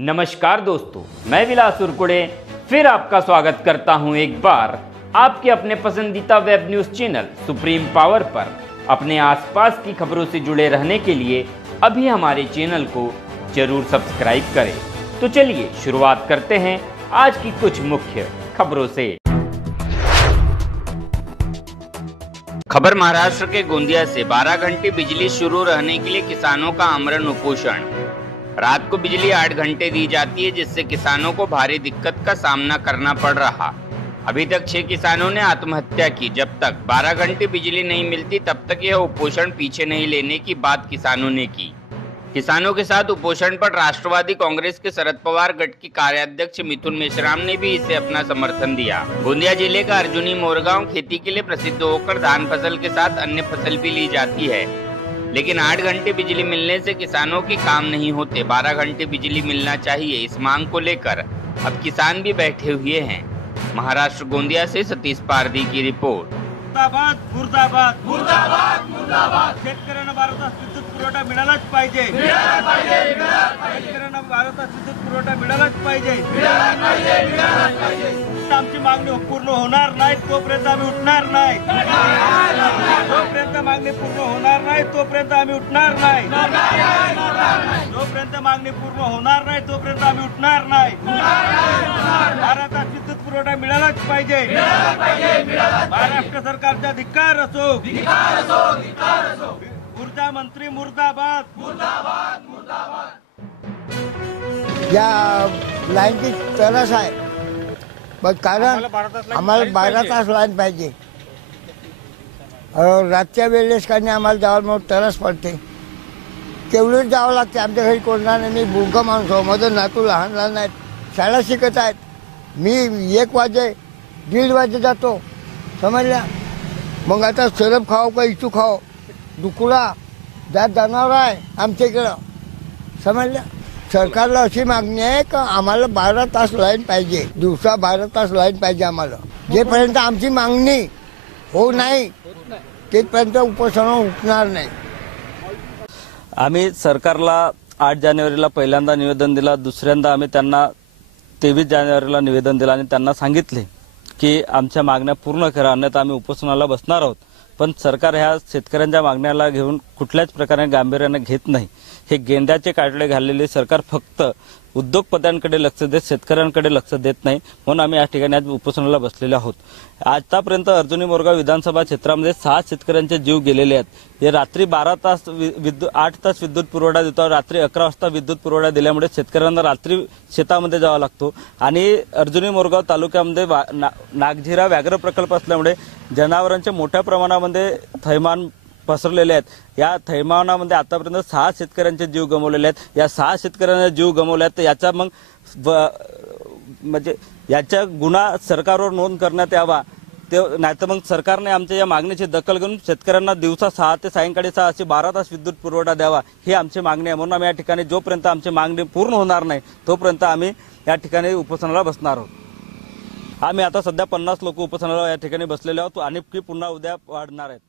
नमस्कार दोस्तों, मैं विलास उरकुड़े फिर आपका स्वागत करता हूं एक बार आपके अपने पसंदीदा web news channel supreme power पर। अपने आसपास की खबरों से जुड़े रहने के लिए अभी हमारे चैनल को जरूर सब्सक्राइब करें। तो चलिए शुरुआत करते हैं आज की कुछ मुख्य खबरों से। खबर महाराष्ट्र के गोंदिया से 12 घंटे बिजली शुरू रहने के लिए किसानों का आमरण उपोषण। रात को बिजली 8 घंटे दी जाती है, जिससे किसानों को भारी दिक्कत का सामना करना पड़ रहा। अभी तक 6 किसानों ने आत्महत्या की। जब तक 12 घंटे बिजली नहीं मिलती तब तक यह उपोषण पीछे नहीं लेने की बात किसानों ने की। किसानों के साथ उपोषण पर राष्ट्रवादी कांग्रेस के शरद पवार गठ की कार्याध्यक्ष मिथुन मेश्राम ने भी इसे अपना समर्थन दिया। गोंदिया जिले का अर्जुनी मोरगांव खेती के लिए प्रसिद्ध होकर धान फसल के साथ अन्य फसल भी ली जाती है, लेकिन 8 घंटे बिजली मिलने से किसानों के काम नहीं होते। 12 घंटे बिजली मिलना चाहिए, इस मांग को लेकर अब किसान भी बैठे हुए हैं। महाराष्ट्र गोंदिया से सतीश पारदी की रिपोर्ट। मुर्दाबाद मुर्दाबाद मुर्दाबाद मुर्दाबाद। शेतकऱ्यांना भारतात विद्युत पुरवठा मिळालाच पाहिजे, शेतकऱ्यांना भारतात विद्युत पुरवठा मिळालाच पाहिजे। आमची मागणी पूर्ण होणार नाही तोपर्यंत आम्ही उठणार नाही, जोपर्यंत मागणी पूर्ण होणार नाही तोपर्यंत आम्ही उठणार नाही, जोपर्यंत मागणी पूर्ण होणार नाही तोपर्यंत आम्ही उठणार नाही। भारतात विद्युत पुरवठा मिळालाच पाहिजे। महाराष्ट्र सरकारचा धिक्कार असो, ऊर्जा मंत्री मुर्दाबाद मुर्दाबाद मुर्दाबाद। या लाईनची तरस आहे, पण कारण आम्हाला 12 तास लाईन पाहिजे। रातच्या वेळेस काही आम्हाला जावं म्हणून तरस पडते, केवढं जावं लागते। आमच्या घरी कोणणार नाही, मी भूका माणूस हो, माझं नातू लहान लहान आहेत, शाळा शिकत आहेत। मी 1 वाजे 1:30 वाजे जातो, समजल्या। मग आता सरप खाओ का इचू खाओ, दुकुळा जात जनावर आहे आमच्या इकडं, समजल्या। सरकारला अशी मागणी आहे का आम्हाला 12 तास लाईन पाहिजे, दिवसा 12 तास लाईन पाहिजे आम्हाला। जेपर्यंत आमची मागणी हो नाही तेपर्यंत उपोषण उठणार नाही। आम्ही सरकारला 8 जानेवारीला पहिल्यांदा निवेदन दिला, दुसऱ्यांदा आम्ही त्यांना 23 जानेवारीला निवेदन दिलं आणि त्यांना सांगितले की आमच्या मागण्या पूर्ण करा, अन्यथा आम्ही उपोषणाला बसणार आहोत। पण सरकार ह्या शेतकऱ्यांच्या मागण्याला घेऊन कुठल्याच प्रकारे गांभीर्याने घेत नाही। हे गेंड्याचे काटले घाललेले सरकार फक्त उद्योगपत्यांकडे लक्ष देत शेतकऱ्यांकडे लक्ष देत नाही, म्हणून आम्ही या ठिकाणी आज उपोषणाला बसलेले आहोत। आतापर्यंत अर्जुनी मोरगाव विधानसभा क्षेत्रामध्ये 6 शेतकऱ्यांचे जीव गेलेले आहेत। हे रात्री 12 तास 8 तास विद्युत पुरवठा देतो, रात्री 11 वाजता विद्युत पुरवठा दिल्यामुळे शेतकऱ्यांना रात्री शेतामध्ये जावं लागतो। आणि अर्जुनी मोरगाव तालुक्यामध्ये नागझिरा व्याघ्र प्रकल्प असल्यामुळे जनावरांच्या मोठ्या प्रमाणामध्ये थैमान पसरलेले आहेत। या थैमानामध्ये आतापर्यंत 6 शेतकऱ्यांचे जीव गमावलेले आहेत। या 6 शेतकऱ्यांचे जीव गमावले आहेत, याचा मग म्हणजे याच्या गुन्हा सरकारवर नोंद करण्यात यावा, ते नाहीतर मग सरकारने आमच्या या मागणीची दखल घेऊन शेतकऱ्यांना दिवसा 6 ते सायंकाळी 6 असे 12 तास विद्युत पुरवठा द्यावा, ही आमची मागणी आहे। म्हणून आम्ही या ठिकाणी जोपर्यंत आमची मागणी पूर्ण होणार नाही तोपर्यंत आम्ही या ठिकाणी उपोषणाला बसणार आहोत। आम्ही आता सध्या 50 लोक उपोषणाला या ठिकाणी बसलेले आहोत आणि पुन्हा उद्या वाढणार आहेत।